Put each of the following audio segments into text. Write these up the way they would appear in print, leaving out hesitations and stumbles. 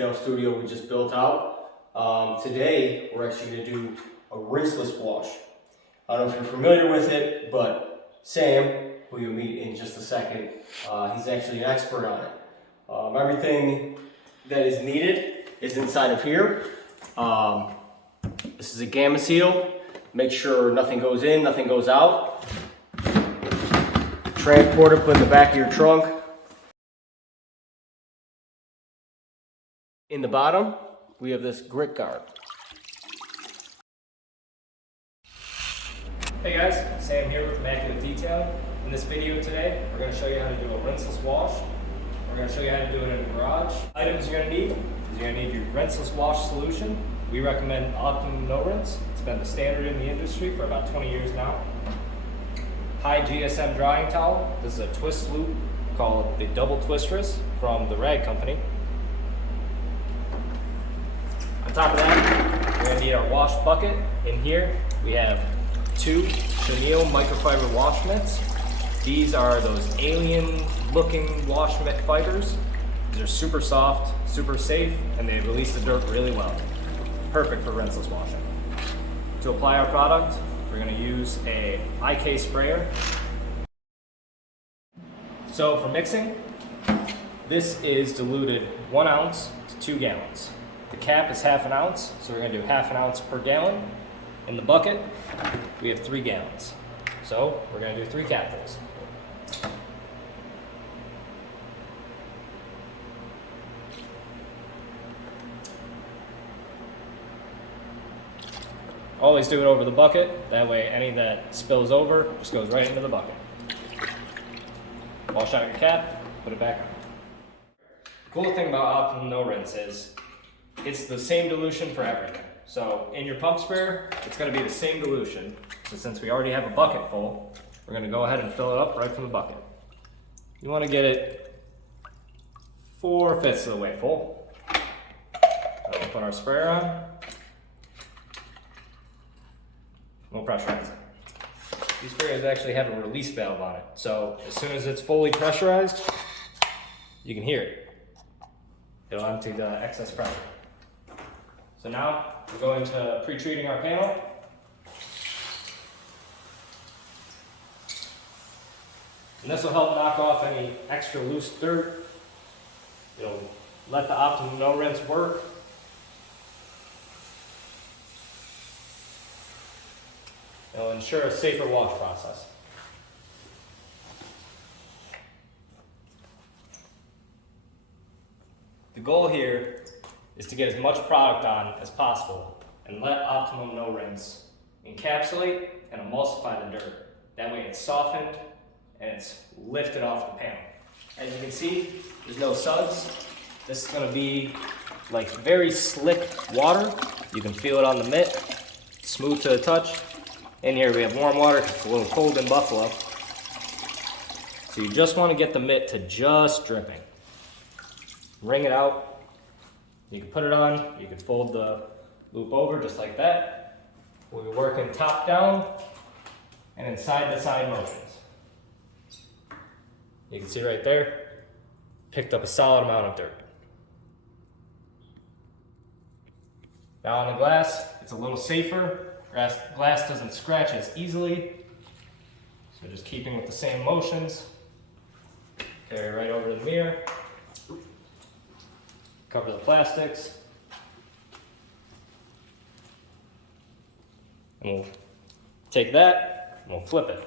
detail studio we just built out. Today, we're actually going to do a rinseless wash. I don't know if you're familiar with it, but Sam, who you'll meet in just a second, he's actually an expert on it. Everything that is needed is inside of here. This is a gamma seal. Make sure nothing goes in, nothing goes out. Transporter, put in the back of your trunk. In the bottom, we have this grit guard. Hey guys, Sam here with Immaculate Detailing. In this video today, we're going to show you how to do a rinseless wash. We're going to show you how to do it in the garage. Items you're going to need is you're going to need your rinseless wash solution. We recommend Optimum No Rinse. It's been the standard in the industry for about 20 years now. High GSM drying towel. This is a twist loop called the Double Twistress from the Rag Company. On top of that, we're going to need our wash bucket. In here, we have 2 chenille microfiber wash mitts. These are those alien-looking wash mitt fibers. These are super soft, super safe, and they release the dirt really well. Perfect for rinseless washing. To apply our product, we're going to use a IK sprayer. So for mixing, this is diluted 1 ounce to 2 gallons. The cap is ½ ounce, so we're going to do ½ ounce per gallon. In the bucket, we have 3 gallons. So we're going to do 3 capfuls. Always do it over the bucket. That way any that spills over just goes right into the bucket. Wash out your cap, put it back on. The cool thing about Optimum No Rinse is it's the same dilution for everything. So in your pump sprayer, it's going to be the same dilution. So since we already have a bucket full, we're going to go ahead and fill it up right from the bucket. You want to get it 4/5 of the way full. So we'll put our sprayer on. We'll pressurize it. These sprayers actually have a release valve on it. So as soon as it's fully pressurized, you can hear it. It'll empty the excess pressure. So now we're going to pre-treating our panel. And this will help knock off any extra loose dirt. It'll let the Optimum No Rinse work. It'll ensure a safer wash process. The goal here is to get as much product on as possible and let Optimum No Rinse encapsulate and emulsify the dirt. That way it's softened and it's lifted off the panel. As you can see, there's no suds. This is going to be like very slick water. You can feel it on the mitt, smooth to the touch. In here we have warm water because it's a little cold in Buffalo. So you just want to get the mitt to just dripping. Wring it out. You can put it on, you can fold the loop over just like that. We'll be working top down and in side to side motions. You can see right there, picked up a solid amount of dirt. Now on the glass, it's a little safer. Glass doesn't scratch as easily. So just keeping with the same motions. Carry right over to the mirror. Cover the plastics. And we'll take that and we'll flip it.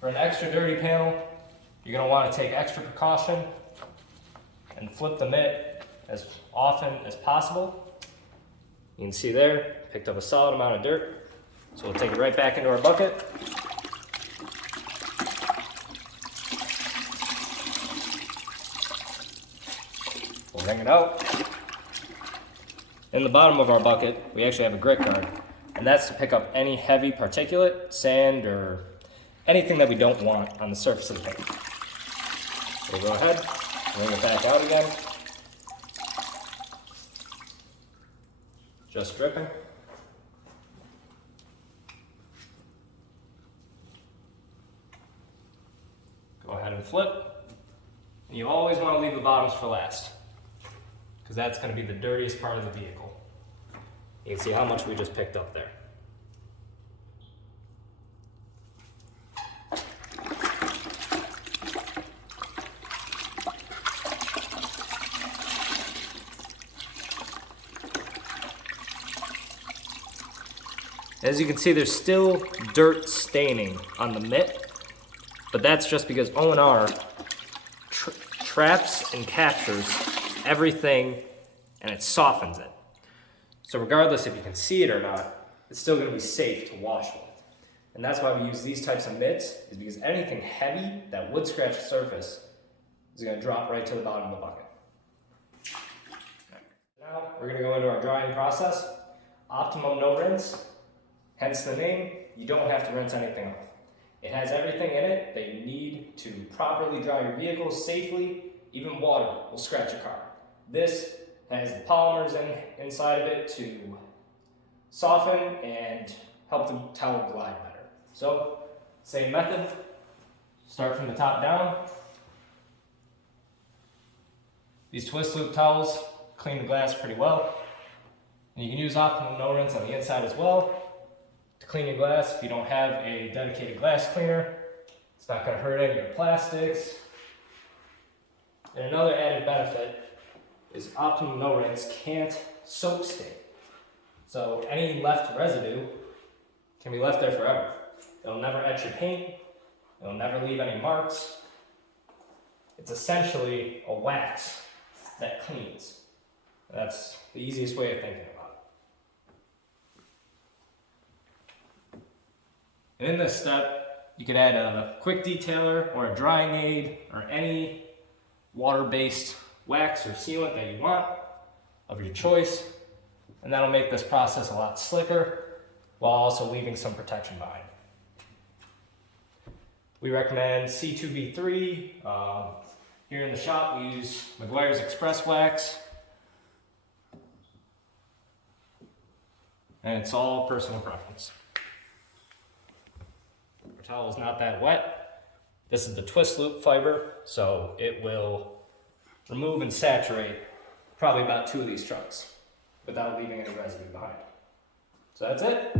For an extra dirty panel, you're going to want to take extra precaution and flip the mitt as often as possible. You can see there, picked up a solid amount of dirt. So we'll take it right back into our bucket. We'll wring it out. In the bottom of our bucket, we actually have a grit guard. And that's to pick up any heavy particulate, sand, or anything that we don't want on the surface of the paint. We'll go ahead, wring it back out again. Just dripping. Go ahead and flip. And you always want to leave the bottoms for last, because that's going to be the dirtiest part of the vehicle. You can see how much we just picked up there. As you can see, there's still dirt staining on the mitt, but that's just because O&R traps and captures everything and it softens it. So regardless if you can see it or not, it's still going to be safe to wash with. And that's why we use these types of mitts, is because anything heavy that would scratch the surface is going to drop right to the bottom of the bucket. Now we're going to go into our drying process. Optimum no rinse. Hence the name, you don't have to rinse anything off. It has everything in it that you need to properly dry your vehicle safely. Even water will scratch a car. This has the polymers inside of it to soften and help the towel glide better. So, same method. Start from the top down. These twist loop towels clean the glass pretty well. And you can use Optimum no rinse on the inside as well to clean your glass. If you don't have a dedicated glass cleaner, it's not going to hurt any of your plastics. And another added benefit is Optimum no rinse can't soap stain. So any left residue can be left there forever. It'll never etch your paint. It'll never leave any marks. It's essentially a wax that cleans. That's the easiest way of thinking about it. And in this step, you could add a quick detailer or a drying aid or any water-based wax or sealant that you want of your choice, and that'll make this process a lot slicker while also leaving some protection behind. We recommend C2V3. Here in the shop we use Meguiar's Express Wax, and it's all personal preference. Our towel is not that wet. This is the twist loop fiber, so it will remove and saturate probably about 2 of these trucks without leaving any residue behind. So that's it.